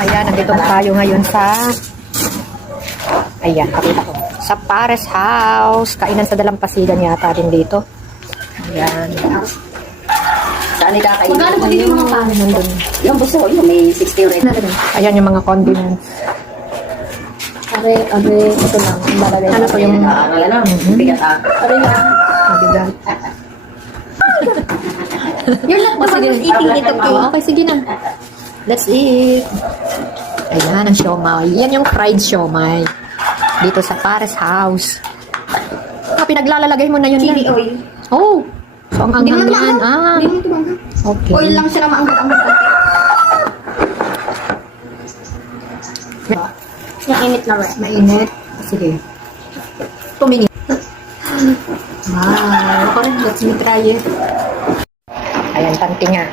Ayan, nandito tayo ngayon sa... Ayan, pakita ko. Sa Pares House. Kainan sa Dalampasigan yata din dito. Ayan. Saan ikakainin? Magkano po din yung mga pares? Nandun. Yung buso, yung may 60 rate. Ayan yung mga condiments. Ito lang. Ano to yung... Ano, bigat ah. Mabigat. You're not the one who's eating it, okay? Okay, sige na. Let's eat. Ayan, ang siomay. Yan yung fried siomay. Dito sa Pares House. Pinaglalagay mo na yun. Chili yan. oil. Oh! So, ang Hindi anghang mo yan. maanghang. Hindi mo ito maanghang. Okay. Oil lang siya na maanghang-anghang konti. Yung init na rin. Mainit. Sige. Tumingin. Wow. Ako rin. Let's me try it. Ayan, panty nga.